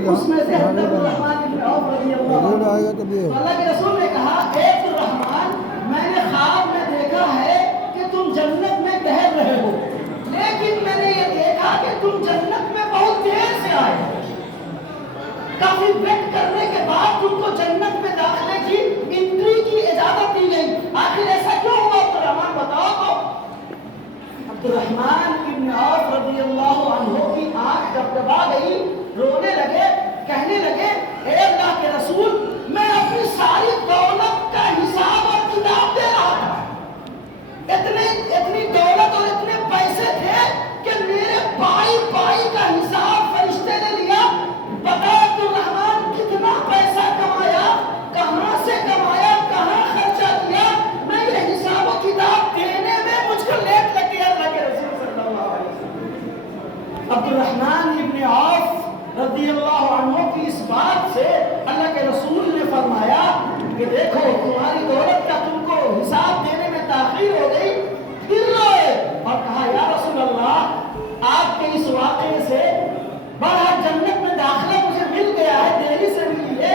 اس میں سے حضرت عبدالرحمن بن عوف رضی اللہ عنہ، اللہ کے رسول نے کہا اے عبدالرحمن، میں نے خواب میں دیکھا ہے کہ تم جنت میں ٹہل رہے ہو، لیکن میں نے یہ دیکھا کہ تم جنت میں بہت دیر سے آئے ہو، کافی ویٹ کرنے کے بعد تم کو جنت میں داخلے کی انٹری کی اجازت دی گئی، آخر ایسا کیوں ہوا عبدالرحمن بتاؤ تو؟ عبدالرحمن بن عوف رضی اللہ عنہ کی آنکھ ڈبڈبا گئی، رونے لگے، کہنے لگے اے اللہ کے رسول، میں اپنی ساری دولت کا حساب اور کتاب دے رہا تھا، اتنی دولت اور اتنے پیسے تھے کہ میرے بائی کا حساب فرشتے نے لیا، بتا عبدالرحمن کتنا پیسہ کمایا، کہاں سے کمایا، کہاں خرچہ کیا، میں یہ حساب و کتاب دینے میں مجھ کو لیٹ لگ گیا اللہ کے رسول صلی اللہ علیہ وسلم۔ عبدالرحمن ابن عوف رضی اللہ عنہ کی اس بات سے اللہ کے رسول نے فرمایا کہ دیکھو تمہاری دولت کا تم کو حساب دینے میں تاخیر ہو گئی، گر روئے اور کہا یا رسول اللہ، آپ کے اس واقعے سے بڑا جنت میں داخلہ مجھے مل گیا ہے، دہلی سے ملی ہے،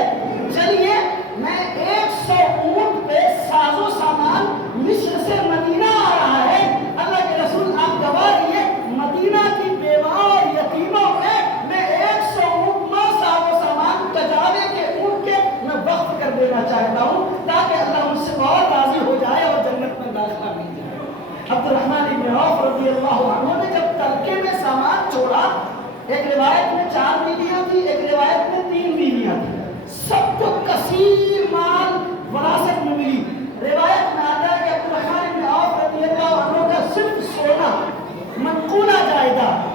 چلیے میں 100 اونٹ پہ ساز و سامان مصر سے مدینہ آ رہا ہے، اللہ کے رسول آپ گواہ رہیے، مدینہ کی بیواؤں اور یتیموں میں 100 اونٹ میں ساز و سامان کجاوے کے اونٹ کے میں وقف کر دینا چاہتا ہوں تاکہ اللہ مجھ سے اور راضی ہو جائے اور جنت میں داخلہ مل جائے۔ عبدالرحمن ابن عوف رضی اللہ عنہ نے جب ترکے میں سامان چھوڑا، ایک روایت میں 4 بیویاں تھی، ایک روایت میں 3 بیویاں تھی، سب کو کثیر مال وراثت میں ملی۔ روایت میں آتا ہے کہ عبدالرحمن بن عوف رضی اللہ عنہ کا صرف سونا منقولہ جائیداد،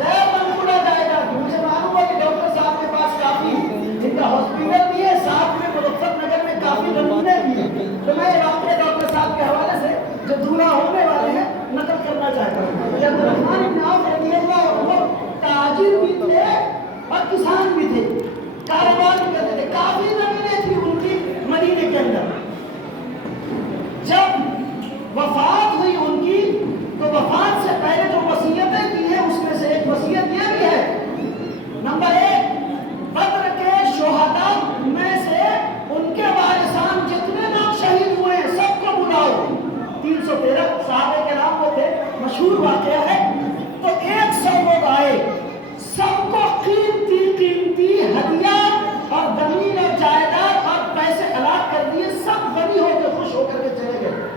غیر منقولہ جائیداد، مجھے معلوم ہے کہ ڈاکٹر صاحب کے پاس کافی ان کا ہاسپٹل بھی ہے، ساتھ میں مظفر نگر میں کافی نمونے بھی ہیں، تو میں یہ واقعہ ڈاکٹر صاحب کے حوالے سے جو دورہ ہونے والے ہیں نقل کرنا چاہتا ہوں کہ عبدالرحمن بن عوف رضی اللہ عنہ تاجر بھی تھے اور کسان بھی تھے، کاروبار بھی کرتے تھے، کافی زمینیں تھی ان کی مدینے کے اندر۔ جب وفات ہوئی ان کی تو وفات سے پہلے جو وصیتیں کی ہیں اس میں سے ایک وصیت یہ بھی ہے، نمبر 1، بدر کے شہداء میں سے ان کے وارثان جتنے لوگ شہید ہوئے ہیں سب کو بلاؤ، 313 صحابہ کرام وہ تھے، مشہور واقعہ ہے، تو 100 لوگ آئے، سب کو قیمتی ہدیہ اور زمین اور جائیداد اور پیسے الاٹ کر دیے، سب غنی ہو کے خوش ہو کر کے چلے گئے۔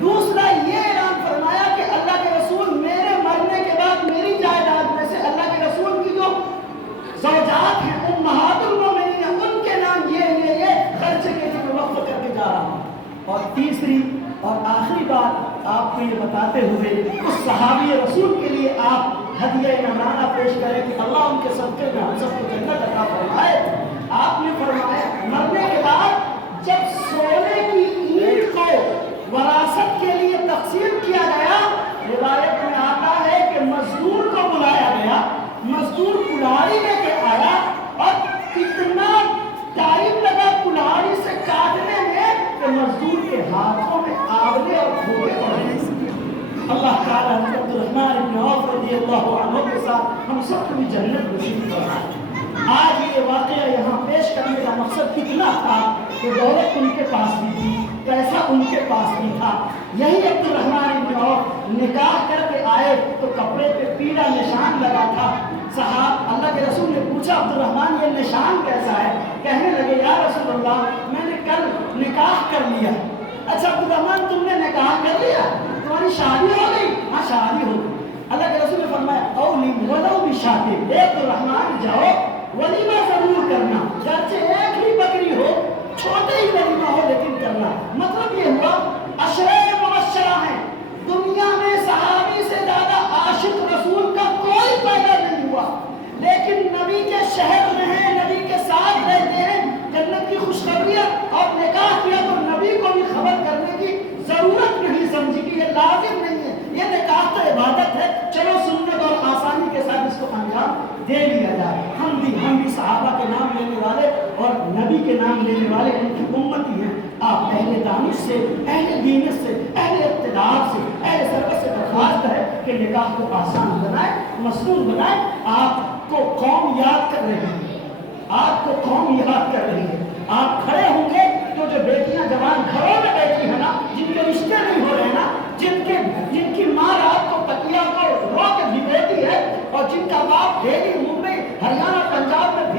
دوسرا یہ اعلان فرمایا کہ اللہ کے رسول میرے مرنے کے بعد میری جائیداد میں سے اللہ کے رسول کی جو زوجات ہیں امہات المومنین ہیں ان کے نام یہ خرچے کے لیے وقف کر کے جا رہا ہوں۔ اور تیسری اور آخری بات آپ کو یہ بتاتے ہوئے اس صحابی رسول کے لیے آپ ہدیہ نمانہ پیش کریں کہ اللہ ان کے صدقے میں ہم سب کو جنت عطا فرمائے۔ آپ نے فرمایا مرنے کے بعد جب سونے کی اینٹ کو وراثت کے لیے تقسیم کیا گیا، روایت میں آتا ہے کہ مزدور کو بلایا گیا، مزدور کلاڑی لے کے آیا اور اتنا ٹائم لگا کلاڑی سے کاٹنے میں کہ مزدور کے ہاتھوں میں آولے اور پھوڑے پڑے۔ اللہ تعالیٰ عبدالرحمن بن عوف رضی اللہ عنہ کے ساتھ ہم سب کو بھی جنت نصیب فرمائے۔ آج یہ واقعہ یہاں پیش کرنے کا مقصد اتنا تھا کہ دولت ان کے پاس بھی تھی، پیسہ ان کے پاس بھی تھا۔ یہی عبدالرحمن بن عوف نکاح کر کے آئے تو کپڑے پہ پیلا نشان لگا تھا۔ صاحب اللہ کے رسول نے پوچھا عبدالرحمن یہ نشان کیسا ہے؟ کہنے لگے یا رسول اللہ میں نے کل نکاح کر لیا۔ اچھا عبدالرحمن تم نے نکاح کر لیا، تمہاری شادی ہو گئی؟ ہاں شادی ہو گئی۔ اللہ کے رسول نے فرمایا اولی ولو بشاتے، عبدالرحمن جاؤ ولیمہ ضرور کرنا، گرچہ ایک ہی بکری ہو، چھوٹے ہی ولیمہ ہو لیکن کرنا۔ مطلب یہ ہوا عشرہ مبشرہ ہیں، دنیا میں صحابی سے زیادہ عاشق رسول کا کوئی پیدا نہیں ہوا، لیکن نبی کے شہر میں ہیں، نبی کے ساتھ رہتے ہیں، جنت کی خوشخبریاں اور نکاح کیا تو نبی کو بھی خبر کرنے کی ضرورت نہیں سمجھی کہ یہ لازم نہیں ہے، یہ نکاح تو عبادت ہے، چلو سنت اور آسانی کے ساتھ اس کو انجام دے لیا جائے۔ ہم بھی صحابہ کے نام لینے والے اور نبی کے نام لینے والے ان کی امتی ہیں۔ آپ اہل دانش سے، اہل دینت سے، اہل اقتدار سے، اہل سروت سے درخواست ہے کہ نکاح کو آسان بنائے، مسنون بنائے۔ آپ کو قوم یاد کر رہی ہے،